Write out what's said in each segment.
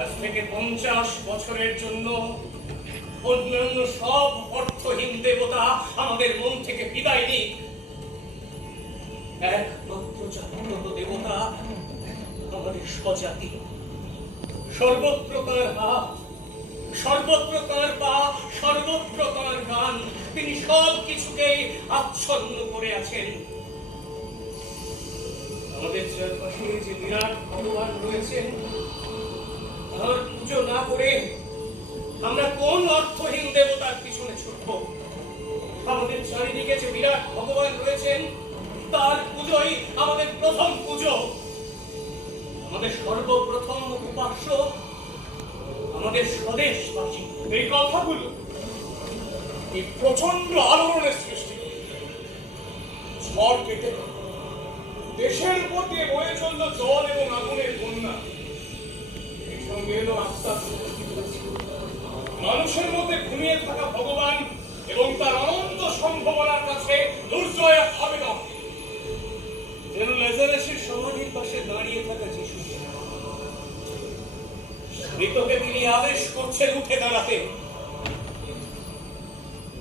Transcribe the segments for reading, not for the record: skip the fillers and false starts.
আজ থেকে 50 বছরের জন্য অন্যান্য সব অর্থহীন দেবতা আমাদের মন থেকে বিদায় নিক। একমাত্র জাগ্রত দেবতা আমাদের স্বজাতি। সর্বত্র তার হাত, সর্বত্র তার পা, সর্বত্র তার গান। তিনি সব কিছুকেই আচ্ছন্ন করে আছেন। আমাদের চারপাশে যে বিরাট ভগবান রয়েছেন, তার পুজো না করে আমরা কোন অর্থহীন দেবতার পিছনে ছুটব? আমাদের চারিদিকে যে বিরাট ভগবান রয়েছেন, তার পুজোই আমাদের প্রথম পুজো। আমাদের সর্বপ্রথম উপাস্য আমাদের স্বদেশবাসী। এই কথাগুলো এই প্রচন্ড আলোড়নের সৃষ্টি, ঝড় কেটে দেশের উপর দিয়ে বয়ে চলল জল এবং আগুনের বন্যা। এই সঙ্গে এলো আত্মার মানুষের মধ্যে ঘুমিয়ে থাকা ভগবান এবং তার অনন্ত সম্ভাবনার কাছে দুর্জয় আবেদন। যেন লেজারাসের সমাধির পাশে দাঁড়িয়ে থাকা যিশু, মৃতকে তিনি আদেশ করছেন উঠে দাঁড়াতে,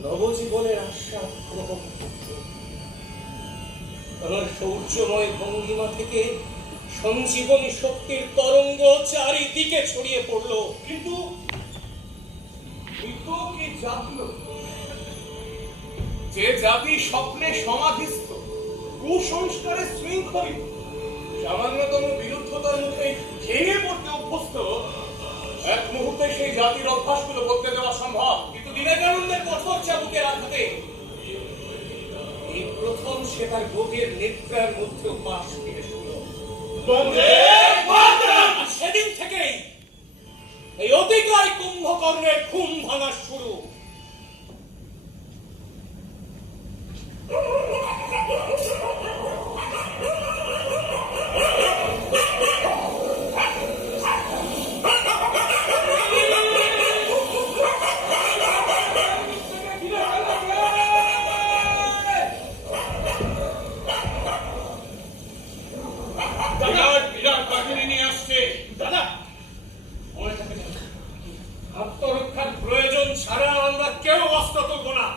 নবজীবনের আশ্বাস গ্রহণ করতে। আমার সৌর্যময় ভঙ্গিমা থেকে সঞ্জীবনী শক্তির তরঙ্গ চারিদিকে ছড়িয়ে পড়ল। কিন্তু মৃত কি জাগলো? যে জাতি স্বপ্নে সমাধিস্থ, কুসংস্কারে শৃঙ্খলিত, সামান্যতম বিরুদ্ধতার মুখে ভেঙে পড়তে অভ্যস্ত, এক মুহূর্তে সেই জাতির অভ্যাসগুলো বদলে দেওয়া সম্ভব। কিন্তু বিবেকানন্দের কঠোর চাবুকের আঘাতে এই প্রথম সে তার গোটের নেত্রার মধ্যেও পাশ ফিরে শুনল। সেদিন থেকেই এই অতিকায় কুম্ভকর্ণের ঘুম ভাঙা শুরু। আত্মরক্ষার প্রয়োজন ছাড়া আমরা কেউ অস্ত্র তুলব না।